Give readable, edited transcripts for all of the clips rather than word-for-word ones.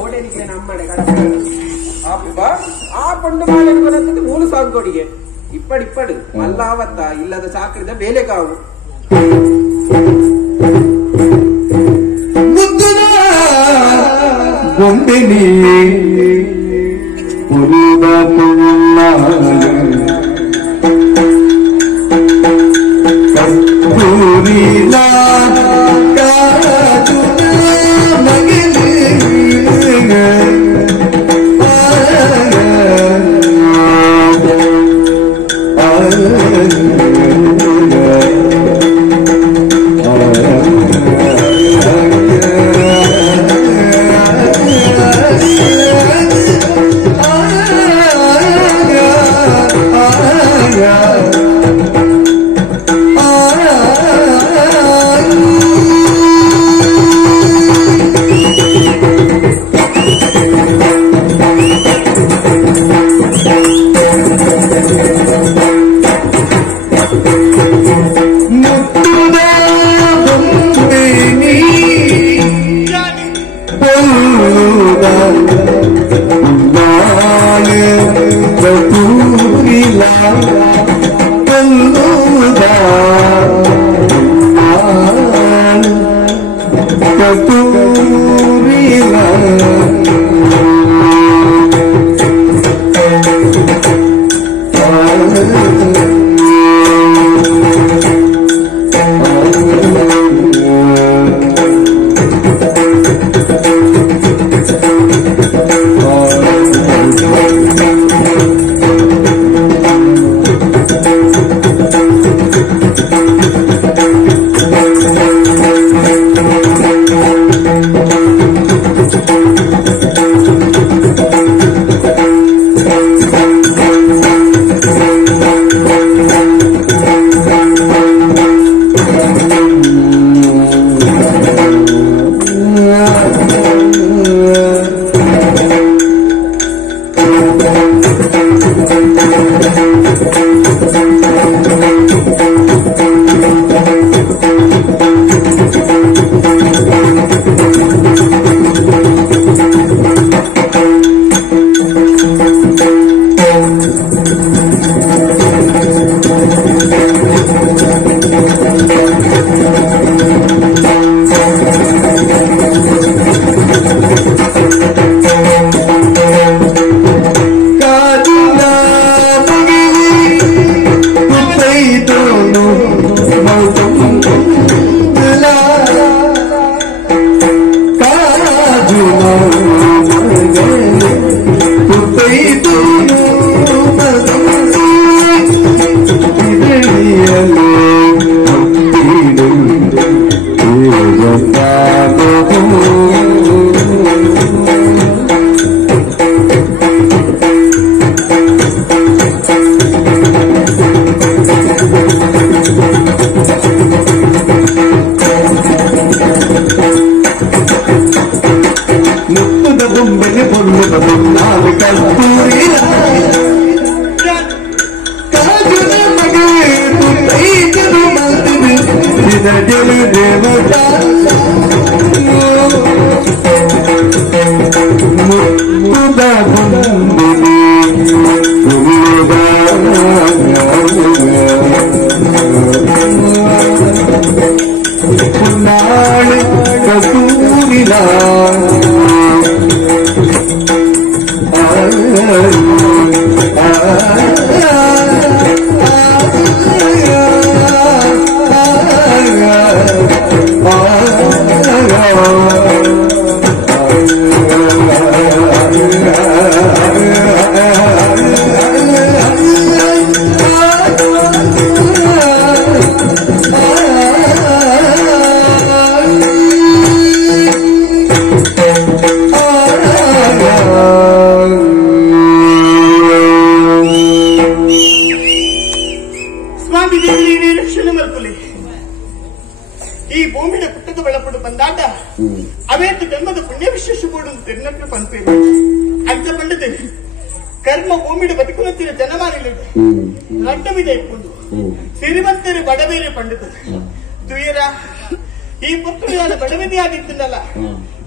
ഓടെനിക്ക് നമ്മടെ അപ്പ ആ പൊണ്ടുമാലൻ പറഞ്ഞത് 3 സാങ് കൊടിയെ ഇപ്പടിപ്പട് മല്ലാവത്ത ഇല്ലാതെ ചാക്രിത വേലേക്കാവും ബൊമ്പിനി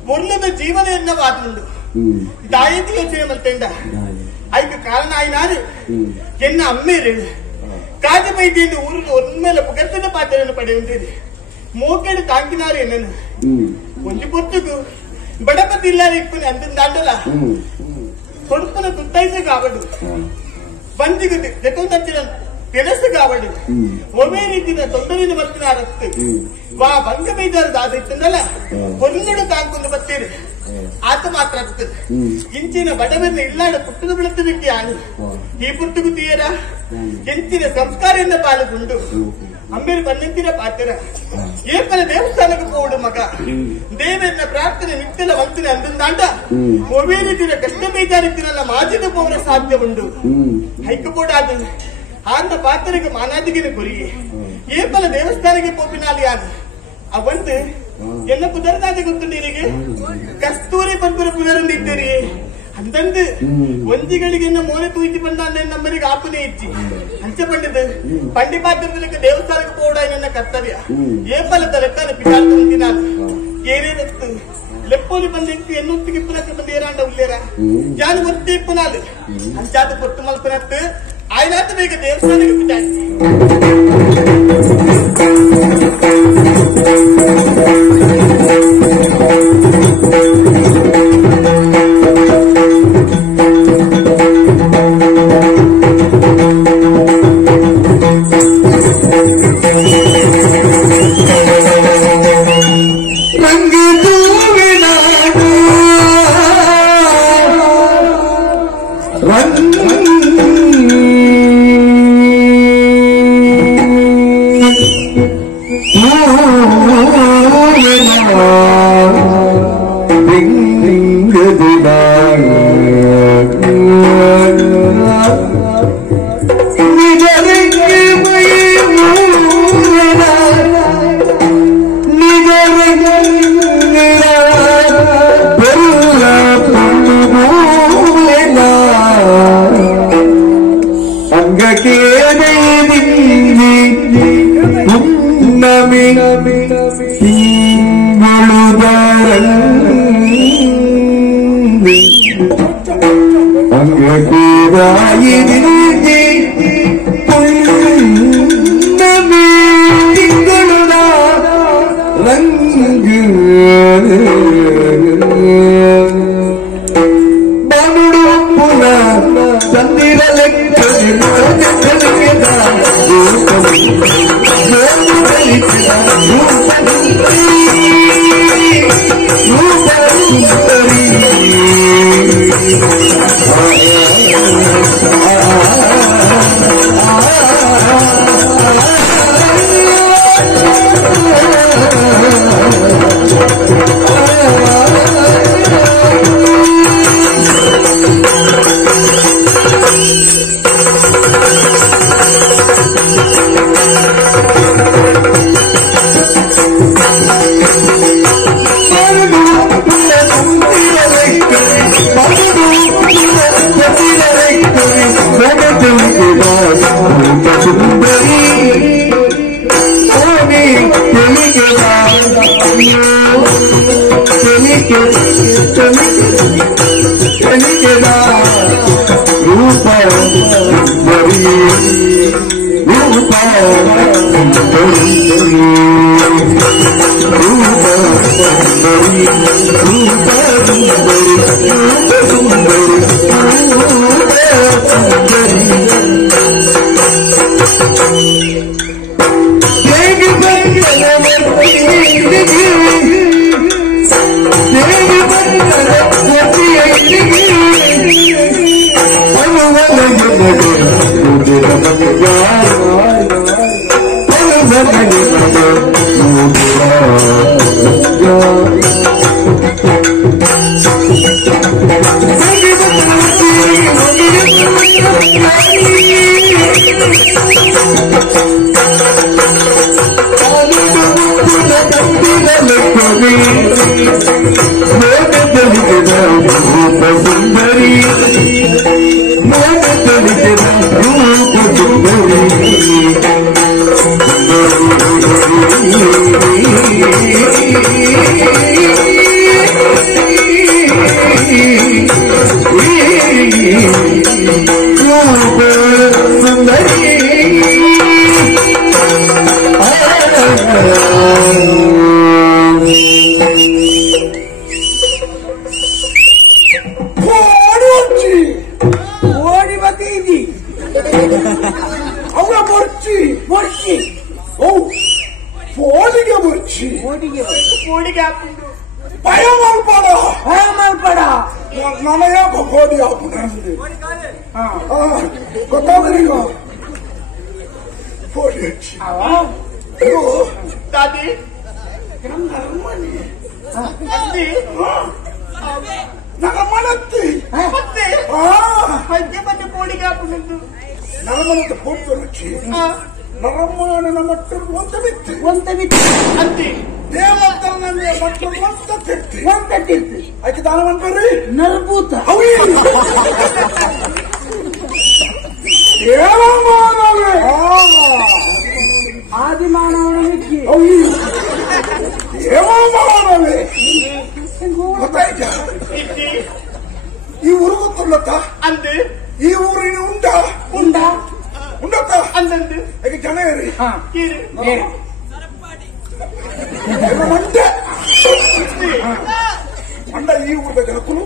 ಒಳ್ಳದ ಜೀವನ ಎನ್ನವಾದುಂಡು ದಾಯತಿ ಯೋಚನೆ ಮಲ್ತೆಂಡ ಅದಕ್ಕೆ ಕಾರಣ ಆಯ್ನಾರು ಎನ್ನ ಅಮ್ಮೇರು ಕಾಜಬೈದಿಯನ್ನು ಊರಿಗೆ ಒಂದ್ಮೇಲೆ ಪುಗರ್ತದ ಪಾತ್ರವನ್ನು ಪಡೆಯುತ್ತೀರಿ ಮೋಕೆಡು ತಾಂಕಿನಾರು ಎನ್ನನು ಒಂದು ಪೊತ್ತುಗೂ ಬಡಪತಿ ಇಲ್ಲಾರ ಇಪ್ಪನೆ ಅಂತ ದಾಂಡಲ ಕೊಡುಪನ ತುತ್ತೈದು ಕಾವಡು ಬಂದಿಗೂ ತೆಕೊಂಡಂಚಿನ ಕೆಲಸ ಕಾವಡು ಒಮ್ಮೆ ರೀತಿಯ ತೊಂದರೆಯನ್ನು ಬರ್ತಿನ ರಸ್ತೆ ವಾ ಬಂಗ ಬೈದಾರು ದಾದ ಇತ್ತಂದಲ್ಲ ಹೊರಗಡೆ ತಾಂಕೊಂಡು ಬರ್ತೀರಿ ಆತ ಮಾತ್ರ ಆಗ್ತದೆ ಇಂಚಿನ ಬಡವನ್ನ ಇಲ್ಲಾಡ ಪುಟ್ಟದ ಬೆಳೆತದಕ್ಕೆ ಯಾರು ಈ ಪುಟ್ಟಗೂ ತೀಯರ ಎಂಚಿನ ಸಂಸ್ಕಾರದಿಂದ ಪಾಲ್ಗೊಂಡು ಅಮ್ಮೇರು ಬನ್ನಂತಿನ ಪಾತ್ರ ಏಪಲ ದೇವಸ್ಥಾನಕ್ಕೆ ಹೋಡು ಮಗ ದೇವರನ್ನ ಪ್ರಾರ್ಥನೆ ನಿತ್ಯಲ ವಂತನೆ ಅಂದಂದಾಂಡ ಒಮ್ಮೆ ರೀತಿಯ ಕಷ್ಟ ಬೇಜಾರಿತ್ತಿನಲ್ಲ ಮಾಜಿದ ಪೌರ ಸಾಧ್ಯ ಉಂಡು ಹೈಕಬೋಡಾದ ಆಂದ ಪಾತ್ರೆಗೆ ಮಾನಾದಿಗಿನ ಗುರಿಗೆ ಏಪಲ ದೇವಸ್ಥಾನಕ್ಕೆ ಪೋಪಿನಾಲಿ ಯಾರು ಅವಂದು ಎಲ್ಲ ಪುದರದಾದ ಗೊತ್ತು ನೀರಿಗೆ ಕಸ್ತೂರಿ ಪಂಪುರ ಪುದರಂದಿದ್ದೀರಿ ಅಂದಂದು ಒಂಜಿಗಳಿಗೆ ಮೋನೆ ತೂಯ್ತಿ ಬಂದ ನಮ್ಮನಿಗೆ ಆಪನೆ ಇಚ್ಚಿ ಹಂಚ ಪಂಡಿದ ಪಂಡಿ ಪಾತ್ರದಕ್ಕೆ ದೇವಸ್ಥಾನಕ್ಕೆ ಪೋಡ ನನ್ನ ಕರ್ತವ್ಯ ಏಪಲದ ಲೆಕ್ಕನ ಪಿಟಾಲ್ತಿ ನಾನು ಏನೇನತ್ತು ಲೆಪ್ಪೋಲಿ ಬಂದಿತ್ತು ಎನ್ನುತ್ತಿಗೆ ಪುನಕ್ಕೆ ಬಂದೇರಾಂಡ ಉಲ್ಲೇರ ಜಾನು ಒತ್ತಿ ಪುನಾಲು ಹಂಚಾದ ಕೊಟ್ಟು ಮಲ್ಪನತ್ತು ಆಯ್ನಾತ ಬೇಗ ದೇವಸ್ಥಾನಕ್ಕೆ ಪಿಟಾಡ್ತಿ ಅವಳ ಬರ್ಚಿ ಓ ಪೋಡಿಗೆ ಬರ್ಚಿ ಕೋಡಿಗೆ ಹಾಕೊಂಡು ಭಯ ಮಾಡ್ಬೇಡ ನನಗೆ ಪಕೋಡಿ ಹಾಕ್ಬಿಟ್ಟು ಗೊತ್ತಾದ್ರೆ ಈಗ ಪೋಡಿ ಹಚ್ಚಿ ದಾದಿ ನಗಮನತ್ತಿ ಮತ್ತೆ ಮತ್ತೆ ಕೋಡಿಗೆ ಹಾಕೊಂಡು ನಗಮನತ್ತ ಪೋಡ್ತು ರುಚಿ ನರಮ್ಮನ ಮಟ್ಟ ಒಂದ ಬಿತ್ತು ಅಂತೆ ದೇವಂತರ ಮಟ್ಟ ಒಂದ ತಿರ್ತಿ ಆಯ್ಕೆ ದಾನ ಮಾಡ್ರಿ ನರ್ಭೂತ ಆದಿಮಾನವನೇ ದೇವಮಾನವೇ ಈ ಊರು ಗೊತ್ತುಳ್ಳತ್ತ ಅಂತೆ ಈ ಊರಿನ ಉಂಡತ್ತ ಅಂದಂತೆ ಹಾಗೆ ಜನ ಏರಿ ಮಂಡ ಈ ಊರದ ಜನಕುಲು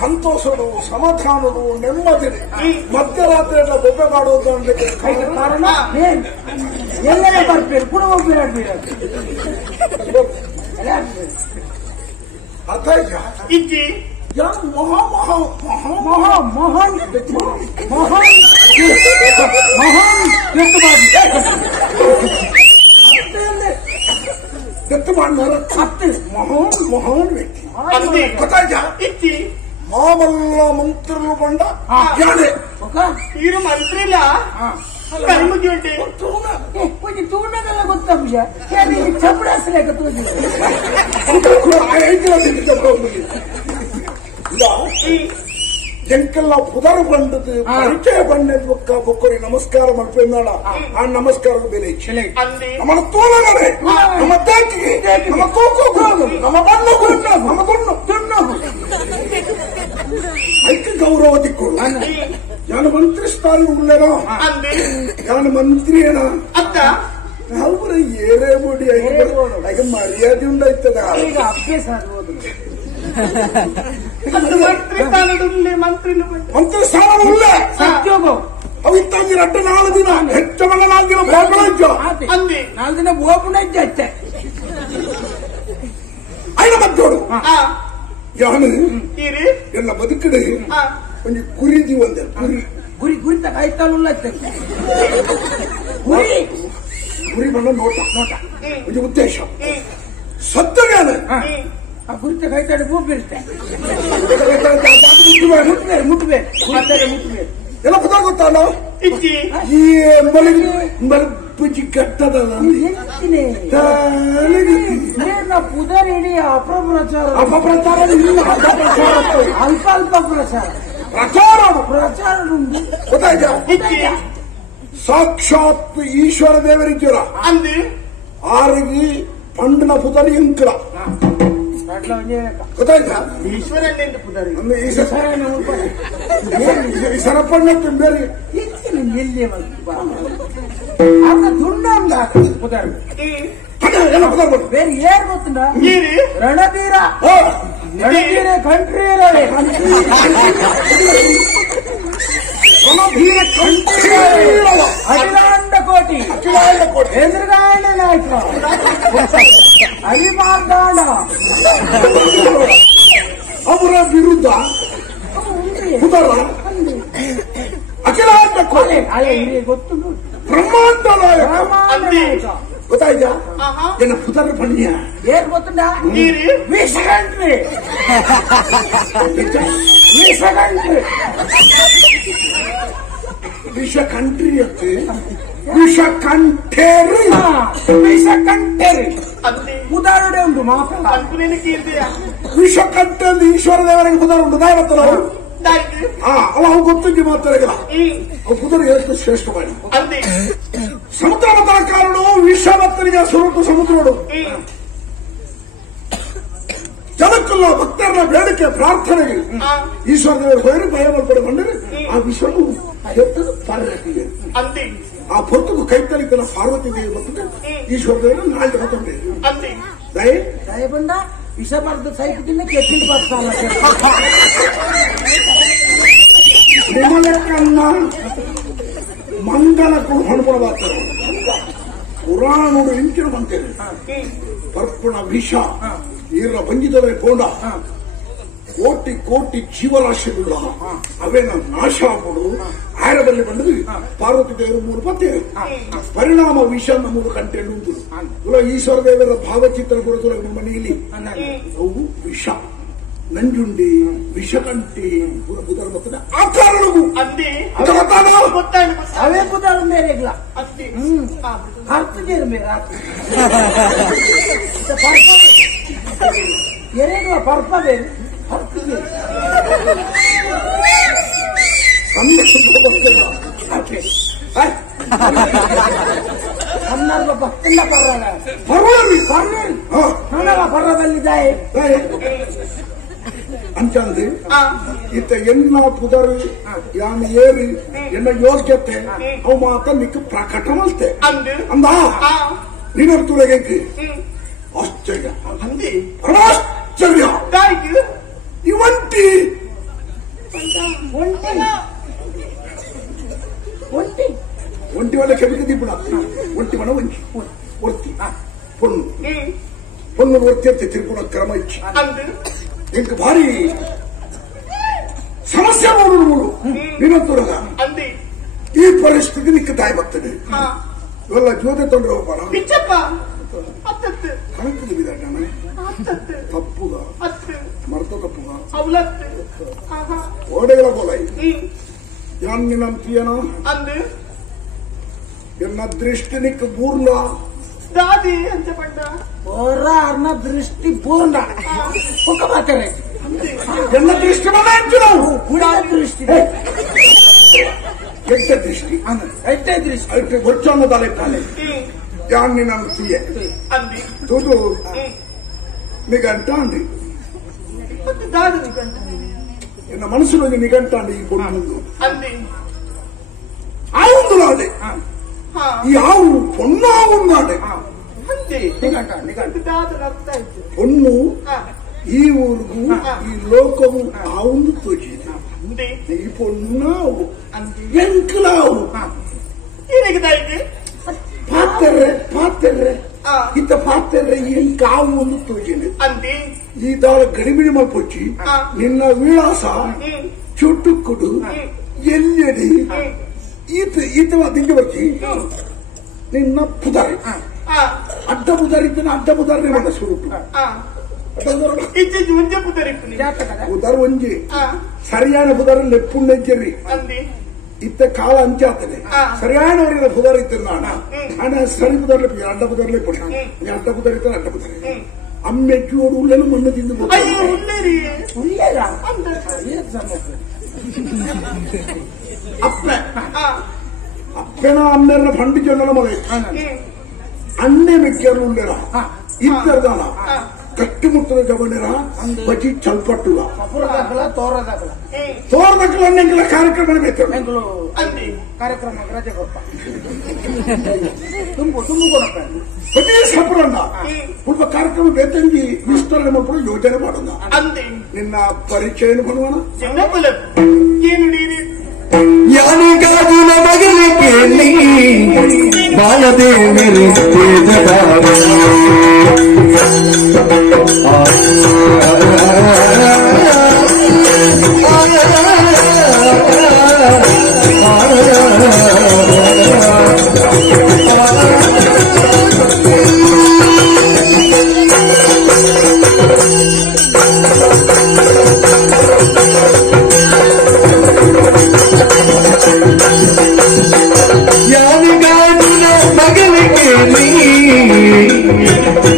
ಸಂತೋಷರು ಸಮಾಧಾನರು ನೆಮ್ಮದಿ ಮಧ್ಯರಾತ್ರಿ ಎಲ್ಲ ಬೊಬ್ಬೆ ಮಾಡುವುದು ಅಂದ್ರೆ ಕಾರಣ ಎಲ್ಲರೇ ಬರ್ತೀರಿ ಕೂಡ ಅರ್ಥ ಆಯ್ತಾ ಇಜ್ಜಿ ಮಹಾನ್ ವ್ಯಕ್ತಿ ಗೊತ್ತಾಯ್ತಾ ಇಜ್ಜಿ ಮಾಮಲ್ಲ ಮಂತ್ರರು ಬಂಡ ಯಾನೆ ಇರು ಮಂತ್ರಿಲ್ಲ ಕರಿಮುಗಿ ಉಂಟೆ ತೂಣದೆಲ್ಲ ಗೊತ್ತಂಶ ಚಪ್ಪಡಾಸಲೇಕ ತೋಜಿ ಎಂಕೆಲ್ಲ ಪುದರ್ ಬಂಡದು ಪರಿಚಯ ಬಂಡದ ಬೊಕ್ಕರಿ ನಮಸ್ಕಾರ ಮಾಡ್ಬೇಡ ಆ ನಮಸ್ಕಾರದ ಬೆಲೆ ನಮ್ಮ ತೋಲಗಡೆ ನಮ್ಮ ತೇಕಿಗೆ ನಮ್ಮ ಕೋಕೋಗು ನಮ್ಮ ಬಣ್ಣಗು ನಮ್ಮ ದುಣ್ಣಗು ಐಕ್ಯ ಗೌರವ ದಿಕ್ಕು ನಾನು ಮಂತ್ರಿ ಸ್ಥಾನ ಉಳ್ಳೇನೋ ನಾನು ಮಂತ್ರಿ ಏನ ಅತ್ತ ಅವರ ಏರೇ ಮುಡಿ ಆಗ ಮರ್ಯಾದೆ ಉಂಟಾಯ್ತದ ಈಗ ಅಭ್ಯಾಸ ಆಗ್ಬೋದು ಮಂತ್ರಿ ಸ್ಥಾನ ಉಳ್ಳ ಅವು ಇತ್ತಂಗಿ ರಟ್ಟ 4 ದಿನ ಹೆಚ್ಚು ಮನ 4 ದಿನ ಬೋಪಣ ಅಂದಿ 4 ದಿನ ಬೋಪಣ ಅಷ್ಟೇ ಐನ ಮದ್ದೋಡು ಯಾನು ಇರಿ ಎಲ್ಲ ಬದುಕಡೆ ಒಂದು ಕುರಿದಿ ಒಂದೇ ಗುರಿ ಕಾಯ್ತಾನುಲ್ಲ ಗುರಿ ಬಂದ ನೋಟ ಒಂದು ಉದ್ದೇಶ ಸತ್ತಗಾನ ಆ ಗುರಿತ ಕಾಯ್ತಾಡಿ ಬೋಪಿರುತ್ತೆ ಮುಟ್ಬೇಕು ಎಲ್ಲ ಗೊತ್ತಾಗಲ್ಲ ಇಜ್ಜಿ ಈ ಮಲಪುಜಿ ಕಟ್ಟದಲ್ಲ ಪುದರ್ ಇಡೀ ಅಪಪ್ರಚಾರ ಅಲ್ಪ ಪ್ರಚಾರ ಉಂಟು ಗೊತ್ತಾಯ್ತಾ ಸಾಕ್ಷಾತ್ ಈಶ್ವರ ದೇವರಿದ್ದೀರ ಅಂದಿ ಆರಿಗೆ ಪಂಡನ ಪುದರಿ ಅಂಕಲ ಗೊತ್ತಾಯ್ತಾ ಈಶ್ವರನ್ನೆಂದು ಪುದರಿ ಸರಪಣ್ಣ ಬೇರೆ ಎಲ್ಲಿ ದುಂಡ ಪುದರ್ ಎಲ್ಲ ಪುದರ್ ಬೇರೆ ಏನ್ ಗೊತ್ತಿಲ್ಲ ಇರಿ ರಣಧೀರ ಕಂಟ್ರಿ ಅಖಿಲಾಂಡ ಕೋಟಿ ಎದುರುಗಾಂಡ ನಾಯಕ ಅರಿಮಾರ್ಗಾಂಡ ಅವರ ವಿರುದ್ಧ ಪುದರ ಅಖಿಲಾಂಡ ಕೋಟಿ ಗೊತ್ತು ಬ್ರಹ್ಮಾಂಡ ನಾಯಕ ಗೊತ್ತಾಯ್ತಾ ಏನ ಪುದರ ಪಣ್ಯ ಏನ್ ಗೊತ್ತುಂಡ ವಿಷ ಕಂಟ್ರಿ ವಿಷ ಕಂಟ್ರಿ ಅಂತ ವಿಷ ಕಂಠೇರಿ ಉದಾಹರಣೆ ಉಂಟು ಮಾಪಲ್ಲ ವಿಷ ಕಂಠಲ್ಲಿ ಈಶ್ವರ ದೇವರಿಗೆ ಪುದರ ಉಂಟು ದಾಯವತ್ತಲ್ಲ ಅಲ್ಲ ಅವು ಗೊತ್ತಿಗೆ ಮಾತಾಡಿಲ್ಲ ಅವು ಪುದರ ಎಷ್ಟು ಶ್ರೇಷ್ಠ ಮಾಡಿ ಸಮುದ್ರ ಮತನ ಕಾರಣ ವಿಷಮತ್ತನಿಗೆ ಸ್ವರೂಪ ಸಮುದ್ರೋಡು ಜನಕ್ಕಲ್ಲ ಭಕ್ತರ ಬೇಡಿಕೆ ಪ್ರಾರ್ಥನೆಗೆ ಈಶ್ವರ ದೇವರ ಹೋಗಿ ಭಯ ಮಾಡ್ಕೊಂಡು ಆ ವಿಶ್ವನು ಪಾರ್ವತಿಗೆ ಆ ಪೊರ್ತುಕು ಕೈತಲಿಕನ ಪಾರ್ವತಿ ದೇವಿ ಬಂದು ಈಶ್ವರ ದೇವರು 4 ಹೊತ್ತಂಡೆ ದಯ ಬಂದ ವಿಷ ಬರ್ದು ಸೈಕುತ್ತಿನ ಕೆಟ್ಟಿ ಬರ್ತಾನ ಮಂಗನಕ್ಕೂ ಹಣಪಡಬಾರ್ತಾರೆ ಪುರಾಣೋಡು ಇಂಚಿನ ಬಂತೇನೆ ಪರ್ಪಣ ವಿಷ ಈರ ಬಂಜಿದರೆ ಕೊಂಡ ಕೋಟಿ ಕೋಟಿ ಜೀವರಾಶಿಗಳ ಅವೇನ ನಾಶ ಆಗ್ಬಿಡು ಆಯರದಲ್ಲಿ ಬಂದು ಪಾರ್ವತಿ ದೇವರು 3 ಪತ್ತೆ ಪರಿಣಾಮ ವಿಷ ನಮ್ಮದು ಕಂಟೆಂಡು ಉಂಟು ಈಶ್ವರ ದೇವರ ಭಾವಚಿತ್ರ ಕೊಡುತ್ತಲ್ಲ ನಮ್ಮ ಮನೆಯಲ್ಲಿ ಅವು ವಿಷ ನಂಜುಂಡಿ ವಿಷಕಂಠಿ ಬುಧರ ಮತ್ತದ ಆ ಕಾರಣವು ಅವೇ ಬುಧರ ಮೇರೆಗ್ಲ ಹರ್ತದೇರು ಮೇರೆ ಎರೆಗ್ಲ ಪರ್ಪ ಬೇರೆ ಕನ್ನಡ ಭಕ್ತಿಂದ ಪರ್ವದಲ್ಲಿದ್ದಾಯಿ ಅಂಚಂದು ಇತ್ತ ಎನ್ನ ಪುದರು ಯಾನು ಏರಿ ಎನ್ನ ಯೋಗ್ಯತೆ ಅವು ಮಾತ ನಿಕ್ ಪ್ರಕಟ ಮಲ್ತೆ ಅಂದ ನೀನರ್ತುಳಗೆ ಆಶ್ಚರ್ಯ ಆಶ್ಚರ್ಯ ಇವಂಟಿ ಒಂಟಿ ವల్ల ಕೆಬಿಕೆ ದಿಬ್ಬಣ ಒಂಟಿ ಮನ ಒಂಟಿ ಒರ್ತಿ ಪೊಣ್ಣು ಪೊಣ್ಣು ಒರ್ತಿ ಅಂತ ತಿರುಪುಣ ಕ್ರಮ ಇಚ್ಚಿ ಇಂಕ ಭಾರಿ ಸಮಸ್ಯೆ ನೋಡು ನೀನಂತೂರಗ ಈ ಪರಿಸ್ಥಿತಿ ನಿಕ್ಕ ತಾಯಿ ಬರ್ತದೆ ಇವೆಲ್ಲ ಜೋತೆ ತೊಂದ್ರೆ ಹೋಗೋಣ ಕಣಕದ ಬಿದ್ದಾಟ ಮನೆ ತಪ್ಪುಗ ಮರ್ತ ತಪ್ಪುಗ ಓಡೆಗಳ ಬೋಲಾಯಿ ಯಾನ್ ನಿನ್ನಂತೀಯನೋ ಎನ್ನ ದೃಷ್ಟಿ ನಿಕ್ಕ ಪೂರ್ಣ ದಾದಿ ಅಂತ ಪಡ್ಡ ಅರ್ನ ದೃಷ್ಟಿ ಪೂರ್ಣ ಒಕ್ಕ ಮಾತಾರೆ ಎನ್ನ ದೃಷ್ಟಿ ಬಂದಾಯ್ತು ನಾವು ಕೂಡ ದೃಷ್ಟಿ ಎಟ್ಟ ದೃಷ್ಟಿ ಎಟ್ಟೆ ದೃಷ್ಟಿ ಅಟ್ಟು ಗೊಚ್ಚೊಂದು ತಲೆ ಪಾಲೆ ಯಾನ್ ನಿನ್ನಂತೀಯ ತುದು ನಿಗಂಟಾಂಡಿ ಎನ್ನ ಮನಸ್ಸುలో నిఘంటాండి ఈ పొన్ను ఆవుంది నాడే ఈ ఆవు పొన్ను ఆవుందాడే పొన్ను ఈ ఊరుకు ఈ లోకము ఆవుంది తోచింది ఈ పొన్నావు ఎంకులావు ಪಾತ್ರೆ ಇಂತ ಪಾತ್ರೆ ಏನ್ ಕಾವು ಒಂದು ತೋಚಿಂದು ಈ ದಾಳ ಗಡಿಬಿಡಿ ಮಲ್ಪೊಚ್ಚಿ ನಿನ್ನ ವಿಳಾಸ ಚುಟ್ಟುಕ್ಕುಡು ಎಲ್ಲೆಡಿ ಈತ ದಿಂಗೆ ಬರ್ಚಿ ನಿನ್ನ ಪುದಾರಿ ಅಡ್ಡ ಪುದಾರಿ ಅಡ್ಡ ಪುದಾರಿ ಮನ ಸುರುಟು ಪುದಾರ್ ಒಂಜಿ ಸರಿಯಾನ ಪುದಾರ ಲೆಪ್ಪುಂಡೆಜ್ಜರಿ ಇತ್ತ ಕಾಲ ಅಂಚಾತದೆ ಸರಿಯಾನವರಿನ ಪುದಾರ ಇತ್ತಿರ್ನಾಣ ಹಣ ಸರಿ ಪುದಾರ್ಲೆ ಅಡ್ಡ ಪುದಾರ್ಲೆ ಪುಡಿ ಅಡ್ಡ ಪುದಾರ ಇತ್ತ ಅಡ್ಡ ಪುದಾರಿ ಅಮ್ಮೆಜ್ಜೋಡು ಉಳ್ಳೆನು ಮಣ್ಣು ತಿಂದು ಅಪ್ಪನ ಅಮ್ಮೆರ ಫಂಡ್ ಜೊನ್ನ ಮನೆ ಅಣ್ಣೆ ಮೆಕ್ಕರು ಉಳ್ಳೆರ ಇತ್ತರ್ದಾನ ಕಟ್ಟುಮುಟ್ಟದ ಗಮನರ ಬಜಿ ಚಲ್ಪಟ್ಟುಗ ತೋರದಕ್ಕಲ ನೆಂಗಲ ಕಾರ್ಯಕ್ರಮ ಬೇಕು ಕಾರ್ಯಕ್ರಮ ರಜೆ ಕೊಪ್ಪ ತುಂಬಿಕೊಡಪ್ಪ ಬಜಿ ಸಪರನ್ನ ಸ್ವಲ್ಪ ಕಾರ್ಯಕ್ರಮ ಬೇತಂಗಿ ವಿಸ್ತರಣೆ ಮಾಡ್ಕೊಂಡು ಯೋಜನೆ ಮಾಡೋಣ ನಿನ್ನ ಪರಿಚಯ ಬರುವಣ ಯಾನಿಗಾದಿನ ಮಗನ ಕೇಳಿ ಬಾಲದೆ ಮೇಲೆ ಯಾನಿಗಾದಿನ ಮಗನ ಕೇಳಿ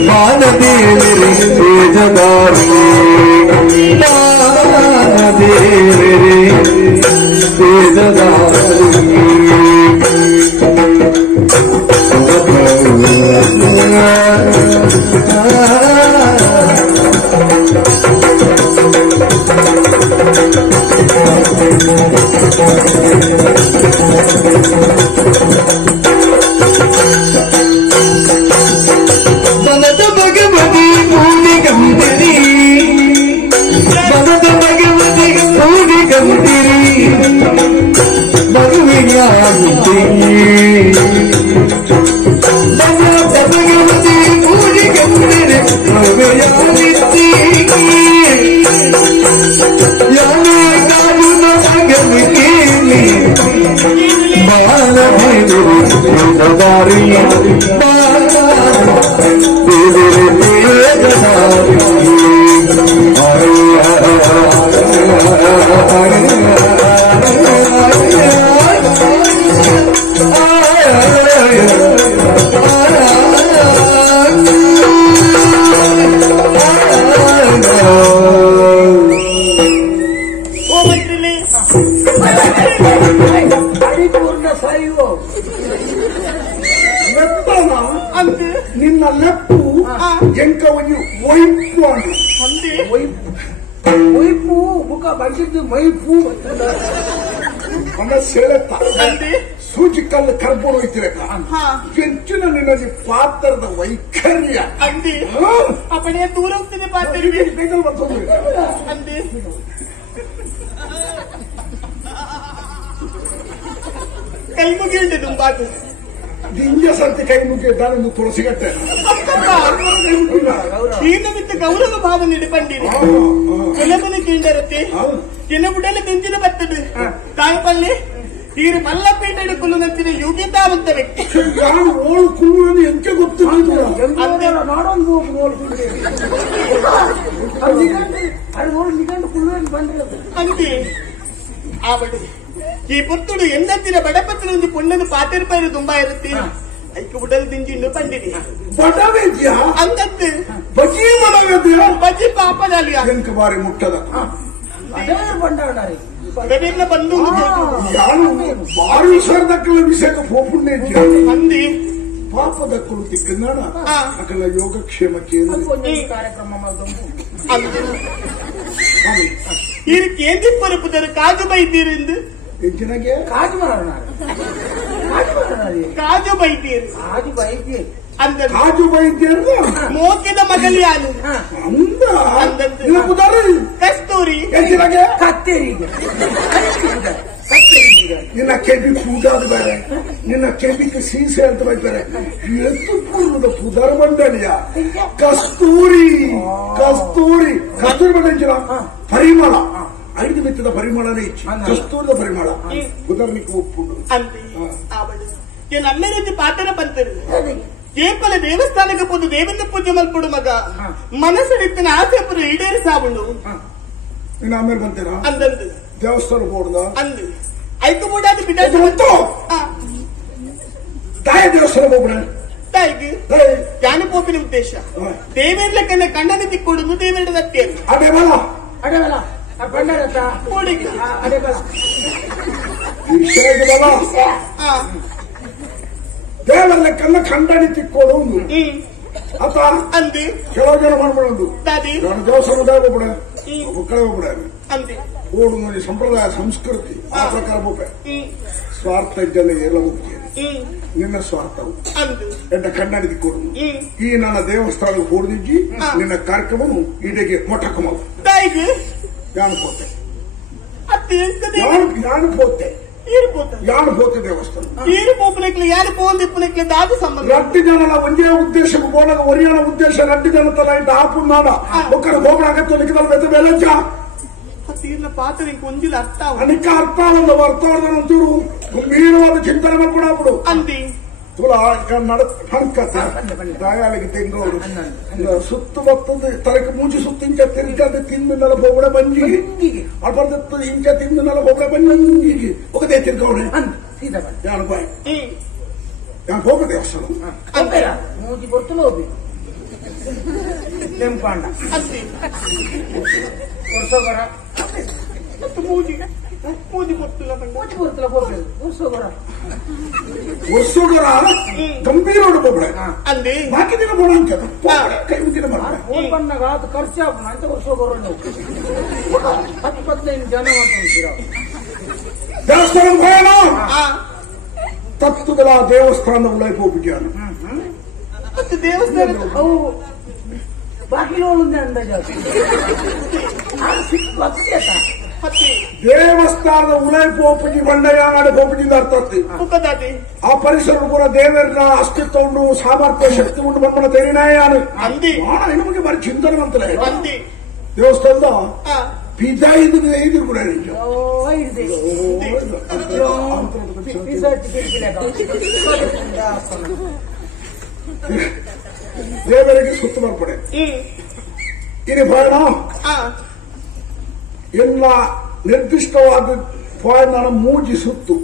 ಬಾಲದೆ ಮೇಲೆ ಬೇಜದಾರಿ ಬಾಲದೆ ಮೇಲೆ ಬೇಜದಾರಿ ಬನದ ಭಗವತಿ ಭೂಮಿ ಗಂಧಿರಿ ಬನದ ಭಗವತಿ ಭೂಮಿ ಗಂಧಿರಿ ಮಗುವಿಗಾಂತಿ ಭಗವತಿ ಪೂಜೆಗೆಂದರೆ ಭವ್ಯಾನಿತ್ತಿ ಯಾವಾಗಾಗುವ ಆಗಮಿಕೇಲಿ ಬಾಲಭೇದು ದಾರಿ ನಿನ್ನ ಲೆಪ್ಪು ಎಂಕವನ್ನು ಒಯ್ಪು ಒಯ್ಪು ಮುಖ ಬಡಿಸಿದ್ದು ಮೈಪು ಅನ್ನ ಸೆಳೆತ್ತ ಸೂಜಿ ಕಲ್ಲು ಕರ್ಕೊಂಡು ಹೋಯ್ತಿರಕ್ಕ ಹೆಚ್ಚಿನ ನಿನ್ನಲ್ಲಿ ಪಾತ್ರದ ವೈಖರ್ಯ அப்படியே தூரத்துக்கு பார்த்திருக்கேன் ಬೇಗಲ್ ಬರ್ತದೆ ಅಂದೆ ಕೈ ಮುಗಿಯುಂಟು ತುಂಬಾತು ಹಿಂಗೆ ಸರ್ತಿ ಕೈ ಮುಗಿದ್ದಾನೊಂದು ತುಳಸಿಗಟ್ಟೆ ಈತ ಗೌರವ ಭಾವ ನಿಡಿಪಂಡಿದೆ ಕೆಲವನು ಕೇಂದ್ರತ್ತೆ ಕೆಲವುಡಲು ಬೆಂಚಿನ ಬರ್ತದೆ ತಾಯಿಪಲ್ಲಿ ತೀರು ಮಲ್ಲಪೇಟ ಹಿಡಿಕೊಳ್ಳು ನಂತಿನ ಯೋಗ್ಯತಾವಂತ ವ್ಯಕ್ತಿ ನಾನು ಓಳು ಕುಳ್ಳು ಎಂಕೆ ಗೊತ್ತು ನಾಡೊಂದು ಅಂತೆ ಆವಡು ಈ ಪುತ್ತುಡು ಎಂದಂತಿನ ಬಡಪತ್ತಿನ ಒಂದು ಪೊಣ್ಣನ್ನು ಪಾತಿರ್ಪಾಯಿರು ತುಂಬಾ ಇರುತ್ತೆ ಐಕೆ ಉಡಲ್ ದಿಂಜಿಂಡು ಬಂದಿದೆ ಬಡವೇದ್ಯ ಅಂತದ್ದು ಬಜಿ ಬಡವೇದ್ಯ ಬಜ್ಜಿ ಪಾಪದಲ್ಲಿ ಎಂಕ ಬಾರಿ ಮುಟ್ಟದ ಅದೆಲ್ಲ ಬಂದು ಯಾರು ಬಾರಿ ಸರ್ದಕ್ಕಲ ವಿಷಯದ ಪೋಪುಣ್ಯ ಅಂದಿ ಪಾಪದಕ್ಕಲು ತಿಕ್ಕನಾಡ ಅಕಲ ಯೋಗಕ್ಷೇಮಕ್ಕೆ ಕಾರ್ಯಕ್ರಮ ಈ ಕೇಂದ್ರ ಪರಪುದರು ಕಾಜು ಬೈತೀರೆಂದು ಎಂಚಿನಗೆ ಕಾಜು ಮಾಡೋಣ ಕಾಜು ಬೈತೀರು ಕಾಜು ಬೈತಿ ಅಂದ ಕಾಜು ವೈದ್ಯ ಮೋಕಿದ ಮಗಲಿ ಯಾರು ಅಂದ ನಿನಪುದಾರ ಕಸ್ತೂರಿ ಎಂಚಿನಗೆ ಕತ್ತೇರಿಗೆ ನಿನ್ನ ಕೆಬಿ ಕೂಡಾದ ಬೇರೆ ನಿನ್ನ ಕೆಬಿಗೆ ಸೀಸೆ ಅಂತ ಬೈತಾರೆ ಎತ್ತು ಪೂರ್ವದ ಪುದರ ಮಂಡಳಿಯ ಕಸ್ತೂರಿ ಕಸ್ತೂರಿ ಕಸ್ತೂರಿ ಮಂಡಳಿಂಚಿನ ಪರಿಮಳ 5 ಮಿತ್ತದ ಪರಿಮಳನೇ ಇಚ್ಚಿ ಕಸ್ತೂರಿದ ಪರಿಮಳ ಪುದರ್ನಿಗೆ ಒಪ್ಪುಂಡು ಅಂತೆ ಆವಡು ನನ್ನ ರೀತಿ ಪಾತ್ರ ಬಂತರು ಏಪಲ ದೇವಸ್ಥಾನಕ್ಕೆ ಪೋದು ದೇವನ ಪೂಜೆ ಮಲ್ಪಡು ಮಗ ಮನಸ್ಸಡಿತ್ತಿನ ಆಸೆ ಪುರ ಈಡೇರಿ ಸಾಬುಂಡು ಇನ್ನು ಆಮೇಲೆ ಬಂತೇನಾ ಅಂದಂದು ದೇವಸ್ಥಾನ ಹೋಡ್ದ ಅಂದು ಐದು ಮೂಡಾದ ಬಿಟ್ಟ ತಾಯ ದೇವಸ್ಥಾನ ಹೋಗ್ಬಿಡ ತಾಯಿಗೆ ಜ್ಞಾನ ಪೋಪಿನ ಉದ್ದೇಶ ದೇವೇರ್ಲ ಕಣ್ಣನ್ನು ತಿಕ್ಕೊಡುದು ದೇವೇರ ದತ್ತೇರು ಅದೇ ಬಲ ಅಡೆವಲ್ಲ ಬಂಡಾರತ್ತ ಕೋಡಿಗೆ ಅಡೆಬಲ ವಿಷಯದ ಬಲ ದೇವರನ್ನ ಖಂಡನಿ ತಿಕ್ಕೋಡು ಅತ ಅಂದೆ ಕೆಲವು ಜನ ಮಾಡ್ಬಿಡೋದು ದಾದಿ ನಾನು ದೇವಸ್ಥಾನದಾಗ ಹೋಗ್ಬಿಡ ಮಕ್ಕಳೇ ಹೋಗ್ಬಿಡ ಅಂದೆ ಓಡು ನೋಡಿ ಸಂಪ್ರದಾಯ ಸಂಸ್ಕೃತಿ ಆ ಪ್ರಕಾರ ಹೋಗ್ಬೆ ಸ್ವಾರ್ಥ ಜನ ಎಲ್ಲ ಹೋಗ್ತೇನೆ ನಿನ್ನ ಸ್ವಾರ್ಥವು ಅಂದು ಎಂಟ ಕನ್ನಡಿ ತಿಕ್ಕೋಡು ಈ ನನ್ನ ದೇವಸ್ಥಾನಕ್ಕೆ ಹೋಡಿದ್ದಿ ನಿನ್ನ ಕಾರ್ಯಕ್ರಮವು ಇಡೆಗೆ ಮೊಟಕಮ ತಾಯಿಗೆ ಯಾನು ಪೋತೆ ಅತ್ತೆ ಯಾನು ಪೋತೆ ಇರ್ಬೋದು ಯಾನು ಪೋತೆ ದೇವಸ್ಥಾನ ಈರು ಪೋಪಲೆಕ್ಲೆ ಯಾರು ಪೋಂದಿಪ್ಪಲೆಕ್ಲೆ ದಾದು ಸಂಬಂಧ ರಡ್ಡು ಜನನ ಒಂದೇ ಉದ್ದೇಶಕ್ಕೆ ಹೋದಾಗ ಒರಿಯನ ಉದ್ದೇಶ ರಡ್ಡು ಜನ ತಲ ಇಟ್ಟು ಆಪುನ್ನಾಡ ಒಕ್ಕಡ ಹೋಗಣ ಅಗತ್ಯ ಲಿಖಿತ ಬೆತ್ತ ಬೆಲೆಚ್ಚ ತೀರ್ನ ಪಾತ್ರ ಕೊಂಜಿಲ ಅರ್ಥ ಅನಿಕ ಅರ್ಥ ಒಂದು ವರ್ತಮಾನಂತೂರು ಗಂಭೀರವಾದ ಚಿಂತನೆ ಮಾಡ್ಬಿಡಾಬಿಡು ಅಂದಿ ತುಲಾ ನಡ ಹಂಕತ ದಯಾಳಿಗೆ ತೆಂಗೋಡು ಸುತ್ತಮುತ್ತದ ತಲೆಗೆ ಮೂಜಿ ಸುತ್ತಿಂಚ ತಿರ್ಗದ ತಿಂದು ನೆಲ ಬೋಗಡ ಬಂಜಿಗೆ ಅಲ್ಪದ ಇಂಚ ತಿಂದು ನೆಲ ಬೋಗಡ ಬಂಜಿಗೆ ఒకదే ತಿರ್ಗವಣೆ ಯಾನು ಬಾಯ್ ಯಾನು ಹೋಗ ದೇವಸ್ಥಾನ ಮೂಜಿ ಕೊಡ್ತು ಹೋಗಿ ತೆಂಪಾಂಡ ಅಂದಿ ವರ್ಷೋಗರ ಮೂಜಿ ಮೂಜಿ ಕೊಡ್ತಿಲ್ಲ ಮೂಜಿ ಕೊಡ್ತಿಲ್ಲ ಹೋಗ್ಬೇಕು ವರ್ಷೋಗರ ವರ್ಷೋಗರ ಗಂಭೀರ ಬೋಗಡ ಅಂದಿ ಬಾಕಿ ದಿನ ಬೋಡ ಅಂತ ಕೈ ಮುಗಿದ ಮಾಡ್ತಾರೆ ಫೋನ್ ಬಂದಾಗ ಅದು ಖರ್ಚು ಆಗ್ಬೋದು ಅಂತ ವರ್ಷೋಗರ 10-15 ಜನ ಮಾಡ್ತೀರ ದೇವಸ್ಥಾನ ಹೋಗೋಣ ತತ್ವಗಳ ದೇವಸ್ಥಾನ ಉಳ್ಳಾಯ್ತು ಹೋಗ್ಬಿಟ್ಟಾನು ಮತ್ತೆ ದೇವಸ್ಥಾನ ಅವು ಬಾಕಿ ಒಂದೇ ಅಂದಾಜು ದೇವಸ್ಥಾನದ ಉಳೈ ಪೋಪುಜಿ ಬಂಡಯ್ಯ ನಾಡು ಪೋಪುಜಿಂದ ಅರ್ಥ ಆಗ್ತದೆ ಆ ಪರಿಸರ ಕೂಡ ದೇವರ ಅಸ್ತಿತ್ವ ಉಂಟು ಸಾಮರ್ಥ್ಯ ಶಕ್ತಿ ಉಂಟು ಬಂದ್ಮನ ತೆರಿನಾಯಾನು ನಿಮಗೆ ಬರೀ ಚಿಂತನೆ ಅಂತಲೇ ದೇವಸ್ಥಾನದ ಪಿಜ್ಜಾ ಇದು ಕೂಡ ದೇವರಿಗೆ ಸುತ್ತು ಬರ್ಪಡೆ ಇದು ಬಾಣ ಎಲ್ಲ ನಿರ್ದಿಷ್ಟವಾದ ಪಾಯನ ಮೂಜಿ ಸುತ್ತು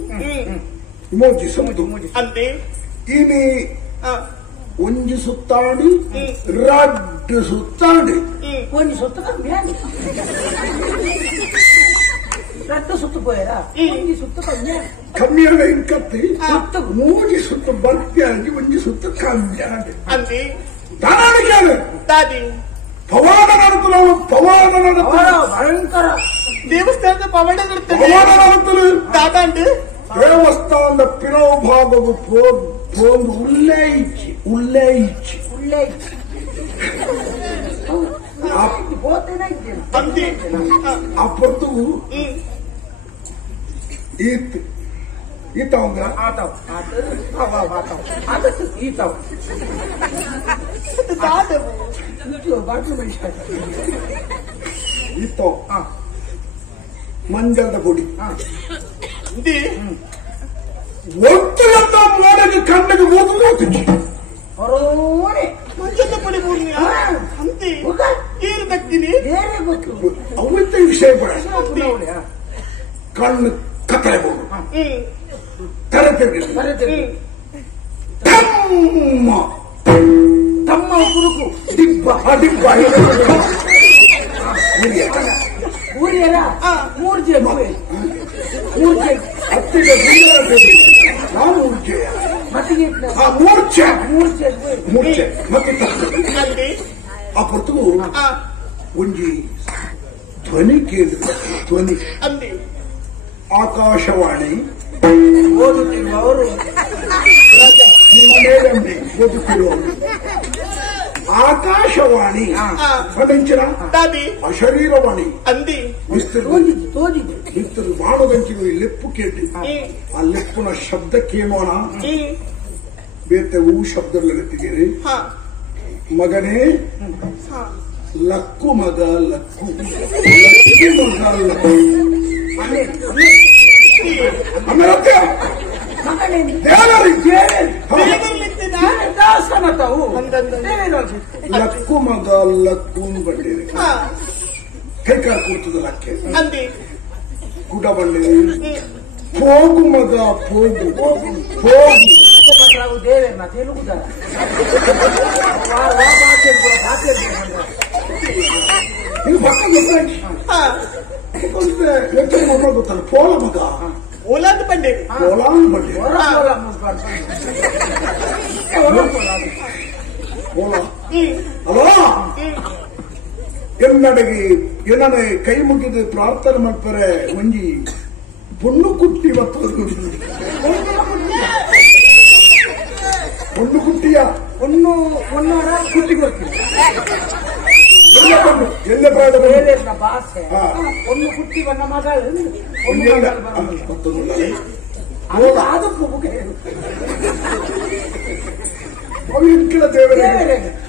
ಇನಿ ಒಂಜಿ ಸುತ್ತಾಡಿ ರಡ್ಡು ಸುತ್ತಾಡಿ ಒಂದು ಸುತ್ತು ಕಮ್ಮಿ ರಡ್ಡು ಸುತ್ತು ಪೋಯರಾ ಒಂಜಿ ಸುತ್ತು ಕಮ್ಮಿ ಆಗ ಇಂಕತ್ತಿ ಮೂಜಿ ಸುತ್ತು ಬರ್ತಿ ಆಗಿ ಒಂಜಿ ಸುತ್ತು ಕಮ್ಮಿ ಆಗಿ ಪವಾಡ ನಡೆತಲು ಪವಾಡ ಭಯಂಕರ ದೇವಸ್ಥಾನದ ಪವಾಡ ನಡ್ತದೆ ನಡೆತಲು ದೇವಸ್ಥಾನದ ಪಿರವು ಭಾಗವು ಪೋಂದು ಉಳ್ಳೇ ಇಚ್ಚಿ ಆ ಪೊರ್ತುಗು ಈತಾವಂಗ ಈತ ಮಂಜದ ಪುಡಿ ಒತ್ತುಲಂತ ಮೋಡಗೆ ಕಣ್ಣಿಗೆ ಓದು ಮಂಜದ ಪುಡಿ ಅಂತೆ ಏನು ತಗ್ತೀನಿ ಅವತ್ತ ವಿಷಯ ಪಡ ಕಣ್ಣು ಕತ್ತಲೆಬಹುದು ತಮ್ಮ ಕುರುಕು ಡಿಬ್ಬ ಊರಿಯರ ಮೂರ್ಜೆ ಹತ್ತಿಗೆ ನಾವು ಮೂರ್ಛೆ ಮತ್ತೆ ಆ ಪೊರ್ತುಗು ಒಂಜಿ ಧ್ವನಿ ಕೇಂದ್ರ ಧ್ವನಿ ಆಕಾಶವಾಣಿ ಓದುತ್ತಿರುವವರು ಓದುತ್ತಿರುವವರು ಆಕಾಶವಾಣಿ ಪದಂಚನ ಅಶರೀರವಾಣಿ ವಿಸ್ತೃತ ಬಾಣದಂಚಿನ ಲೆಪ್ಪು ಕೇಳಿ ಆ ಲೆಪ್ಪುನ ಶಬ್ದ ಕೇಳೋಣ ಬೇತೆ ಹೂ ಶಬ್ದಗಳೆತ್ತಿಗೆರೆ ಮಗನೇ ಲಕ್ಕು ಮಗ ಲಕ್ಕು ಮಗ ಲಕ್ಕು ಲಕ್ಕು ಮಗ ಲಕ್ಕು ಬಂಡಿರಿ ಕೈಕಾಲ ಕೂರ್ತದ ಲಕ್ಕೆ ಗುಡ ಬಂಡಿರಿ ಹೋಗು ಮಗ ಹೋಗು ದೇವೇನ ತೆಲುಗುದ ಮಕ್ಕಳು ಗೊತ್ತಲ್ಲ ಪೋಲ ಮಗ ಓಲಾದ ಬಂಡೆ ಪೋಲಾನ್ ಬಂಡೆ ಪೋಲ ಅಲೋ ಎನ್ನಡೆಗೆ ಏನನೆ ಕೈ ಮುಗಿದು ಪ್ರಾರ್ಥನೆ ಮಾಡ್ತಾರೆ ಒಂಜಿ பொண்ணு குட்டி பொண்ணு குட்டியா ஒன்னோட குட்டி ಬರ್ತೀನಿ ಎಲ್ಲ ಪ್ರಾಯದ ಭಾಷೆ ಒಂದು ಕುಟ್ಟಿ ಬಣ್ಣ ಮಗಳು ಅದಕ್ಕೂ ಅವಿಂಕಿಲ ದೇವರೇ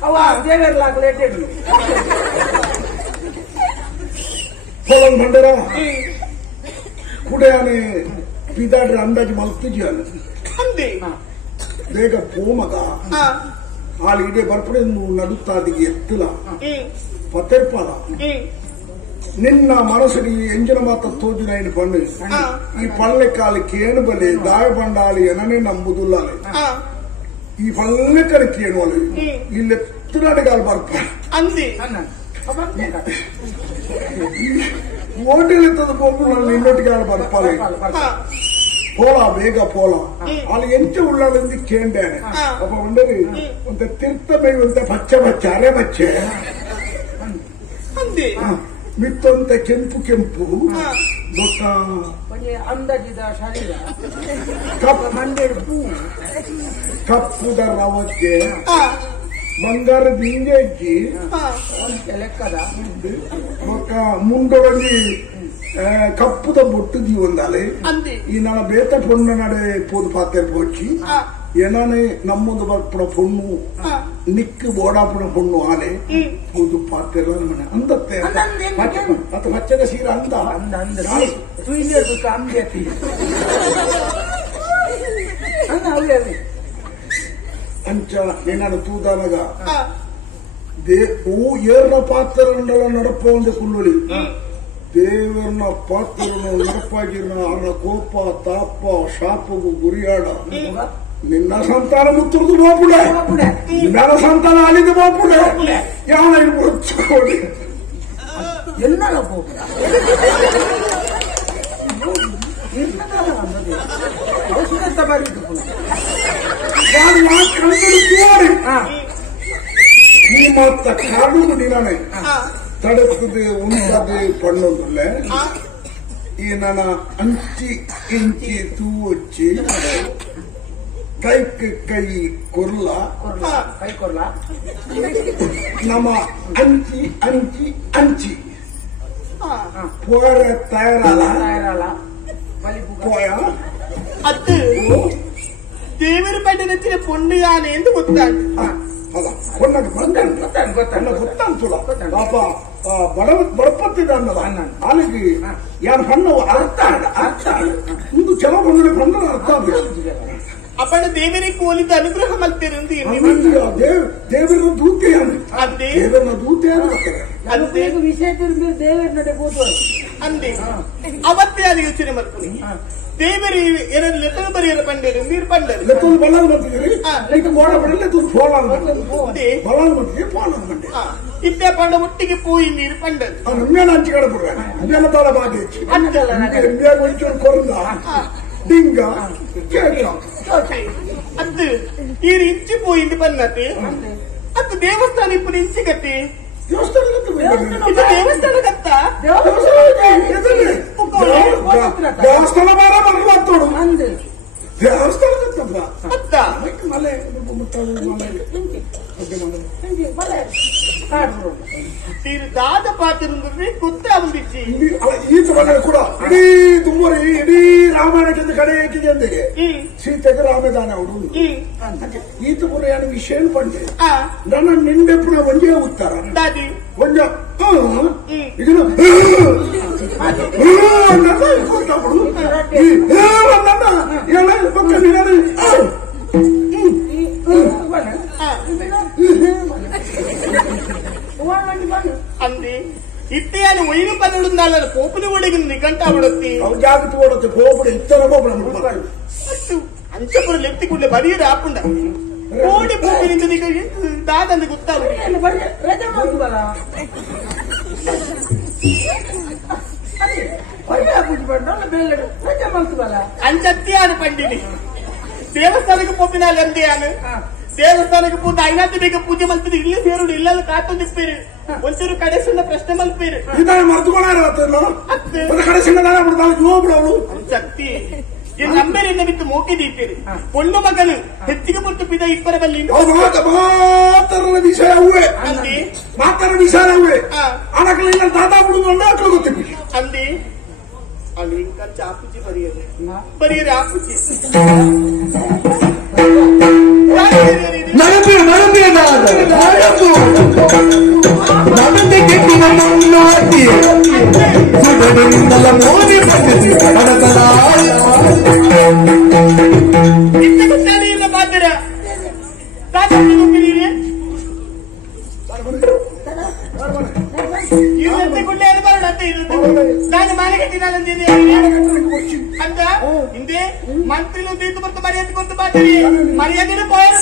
ಅವ ದೇವರ್ಲಾಗಲೇಟೆ పొలం పండరా కూడా అని పిదాడి అందాజు మల్తిజాను అంతే ಬೇಗ ಪೋಮಗ ಆಳಿಗೆ ಬರ್ಪಡೆ ನಡುತ್ತಾದಿ ಎತ್ತಲ ಪತ್ತೆರ್ಪಾಲ ನಿನ್ನ ಮನಸ್ಸಿಗೆ ಎಂಜಿನ ಮಾತ ತೋಜುನ ಪಣ್ಣು ಈ ಪಳ್ಳೆ ಕಾಲಕ್ಕೆ ಏನು ಬಲೆ ದಾಯ ಬಂಡಾಲಿ ಏನನೇ ನಂಬುದುಲ್ಲಾಲೆ ಈ ಪಳ್ಳೆ ಕಡಕ್ಕೆ ಏನು ಅಲ್ಲ ಇಲ್ಲಿ ಎತ್ತನಾಡಿಗಾಲ್ ಬರ್ಪ ಅಂದಿ ಓಟಿಲಿತ್ತದ ಬೋಗು ನಾನು ಇನ್ನೊಟ್ಟಿಗೆ ಬರ್ಪಾಲೆ పోలా వేగ పోలా వాళ్ళు ఎంత ఉళ్ళాలని కేండాను అప్పుడు ఉండదు కొంత తీర్థమై ఉంటే పచ్చ పచ్చ అరే పచ్చే ಮಿತ್ತೊಂತ ಕೆಂಪು ಕೆಂಪು ಬೊಕ್ಕ ಅಂದಾಜಿದ ಶರೀರ ಕಪ್ಪುದ ರವಕ್ಕೆ ಬಂಗಾರದ ಹಿಂಗೆಜ್ಜಿ ಲೆಕ್ಕದ ಬೊಕ್ಕ ಮುಂಡೊಳಗಿ கப்புத பொட்டு தீ வந்தாலே நான் பேத்த பொண்ணு நட போது பார்த்தேன் போச்சு ஏன்னானே நம்மது பட பொண்ணு நிக்கு போடாப்புன பொண்ணு ஆலே போது பார்த்தேன் அந்த பச்சை சீர அந்த ಅಂಚ ಏನಾದ್ರು ತೂದಾನಾಗ ಏರ್ನ ಪಾತ್ರಗಳ ನಡಪ ಒಂದು ಕುಲ್ಲುಳಿ ದೇವರನ್ನ ಪಾತ್ರನ ನಡಪಾಗಿರ್ನ ಅವನ ಕೋಪ ತಾಪ ಶಾಪಗು ಗುರಿಯಾಡ ನಿನ್ನ ಸಂತಾನ ಮುತ್ತುರ್ದು ಹೋಗ್ಬಿಡೆ ನನ್ನ ಸಂತಾನ ಅಲ್ಲಿದ್ದು ಹೋಗ್ಬಿಡೆ ಯಾವನ ಇಲ್ಲಿ ಮುಚ್ಚಿಕೊಳ್ಳಿ ಎಲ್ಲ நீ மொத்த கடவுள் நீனானே தடுக்குது உண்பது பண்ணதில்ல நான் அஞ்சு இஞ்சி தூ வச்சு கைக்கு கை கொர்லா நம்ம அஞ்சு அஞ்சு அஞ்சு போற தயாரால போயா அது ದೇವರ ಪಟ್ಟಣದ ಪೊಣ್ಣುಗಾನೆ ಎಂದು ಗೊತ್ತಾಗ ಪಾಪ ಬಡಪತ್ತಿದ್ದ ಅಲ್ಲಿಗೆ ಯಾರು ಬಣ್ಣವು ಅರ್ಥ ಇಂದು ಚಲೋ ಬಂದ್ರೆ ಬಣ್ಣ ಅರ್ಥ ಅಪ್ಪಣ ದೇವರಿಗೆ ಹೋಲಿದ ಅನುಗ್ರಹ ಮಲ್ತಿರಂದು ದೇವರ ದೂತೆ ದೇವರ ದೂತೆ ಅಂದೇ ವಿಷಯ ತಿರುಗಿ ದೇವರ ನಡೆ ಹೋದ ಅಂದೇ ಅವತ್ತೇ ಅದು ಯೋಚನೆ ಮಾಡ್ತೀನಿ ದೇವರಿ ಎರಡು ಲೆಕ್ಕದ ಬರೆಯರ ಪಂಡರು ನೀರು ಪಂಡರು ಲೆಕ್ಕದ ಬಲಾಲ್ ಮಾಡ್ತಿದ್ರಿ ಲೈಕ್ ಮೋಡ ಬರಲ್ಲ ತು ಫೋಲಾಲ್ ಬಲಾಲ್ ಮಾಡ್ತಿದ್ರಿ ಫೋಲಾಲ್ ಮಾಡಿ ಇದ್ದ ಪಂಡ ಒಟ್ಟಿಗೆ ಪೋಯಿ ನೀರು ಪಂಡರು ನಮ್ಮೇನ ಹಂಚಿಕಡೆ ಬಿಡ್ರೆ ನಮ್ಮೇನ ತಾಳ ಬಾಗಿ ನಮ್ಗೆ ಒಂಚೂರು ಕೊರಂದ ಡಿಂಗ ಅದು ಈ ಇಂಚಿ ಪೋಯಿಂದು ಬನ್ನತ್ತೆ ಅದು ದೇವಸ್ಥಾನ ಇಪ್ಪು ಇಂಚಿ ಕಟ್ಟಿ ದೇವಸ್ಥಾನ ಕತ್ತ ದೇವಸ್ಥಾನ ಬಾರ ಬರ್ಲಾಗ್ತೋಡು ದೇವಸ್ಥಾನ ಕತ್ತ ಮಲೆ ದಾದ ಪಾತಿರುಂದ್ರೆ ಗೊತ್ತ ಬಂದಿಚ್ಚಿ ಈತ ಮನೆ ಕೂಡ ಇಡೀ ತುಂಬರಿ ಇಡೀ ರಾಮಾಯಣಕ್ಕಿಂತ ಕಡೆ ಏಕಿಗೆ ಸೀತೆಗೆ ರಾಮದಾನ ಅವರು ಈತ ಪುರ ಏನು ವಿಷಯ ಪಂಡೆ ನನ್ನ ನಿಂಡೆಪ್ಪನ ಒಂದೇ ಉತ್ತರ ಒಂಜ ಇದನ್ನು ಅಂದೆ ಇತ್ತೆಯಾನು ಒಯ್ನು ಪದಳುಂದಾಲ ಪೋಪುನ ಒಳಗೆ ನಿಘಂಟ ಅವಡತ್ತಿ ಅವು ಜಾಗೃತಿ ಓಡುತ್ತೆ ಪೋಪುಡ ಇತ್ತರ ಪೋಪುಡ ಅಂಚಪುರ ಲೆತ್ತಿ ಕೂಡಲೇ ಬರೀರ ಹಾಕೊಂಡ ಓಡಿ ಪೋಪಿನಿಂದ ನಿಗ ದಾದಂದು ಗೊತ್ತಾಗುತ್ತೆ ಅಂಚತ್ಯಾನು ಪಂಡಿನಿ ದೇವಸ್ಥಾನಕ್ಕೆ ಪೋಪಿನಾಲೆ ಅಂದೆಯಾನು ದೇವಸ್ಥಾನಕ್ಕೆ ಪೂಜೆ ಐನಾತಿ ಬೇಗ ಪೂಜೆ ಮಲ್ತಿದ್ರು ಇಲ್ಲಿ ಸೇರುಡು ಇಲ್ಲೆಲ್ಲ ಕಾತೊಂದಿಪ್ಪೇರು ಒಂಚೂರು ಕಡೆಸಿಂದ ಪ್ರಶ್ನೆ ಮಲ್ಪೇರು ಶಕ್ತಿ ನಂಬರಿಂದ ಬಿತ್ತು ಮೋಕಿದೀತೀರಿ ಪೊಣ್ಣು ಮಗನು ಹೆಚ್ಚಿಗೆ ಮುಟ್ಟು ಪಿದ ಇಬ್ಬರ ಬಲ್ಲಿ ಅಂದಿ ಅಲ್ಲಿ ಇಂಕಂಚ ಆಪುಜಿ ಬರೆಯರು ಆಪುಜಿ நடந்து கெட்டின மண்ணாட்டி சுடனிந்தல மோதி படுத்தி நடக்கலா ಇಂತ ಸರಿಯಿಲ್ಲ ಮಾತ್ರ ತಾತನ್ನು ಗುಂಪಿನೀರಿ ಇವತ್ತೆ ಗುಡ್ಡೆ ಬರೋಣ ಅಂತ ಇರುತ್ತೆ ನಾನು ಮಾಲೆ ಕಟ್ಟಿನಾಲಂದಿದೆ ಅಂತ ಹಿಂದೆ ಮಂತ್ರಿಲು ತೀರ್ತು ಬರ್ತು ಮರ್ಯಾದೆ ಕೊಟ್ಟು ಬಾತೀರಿ ಮರ್ಯಾದೆ ಪೋಯರು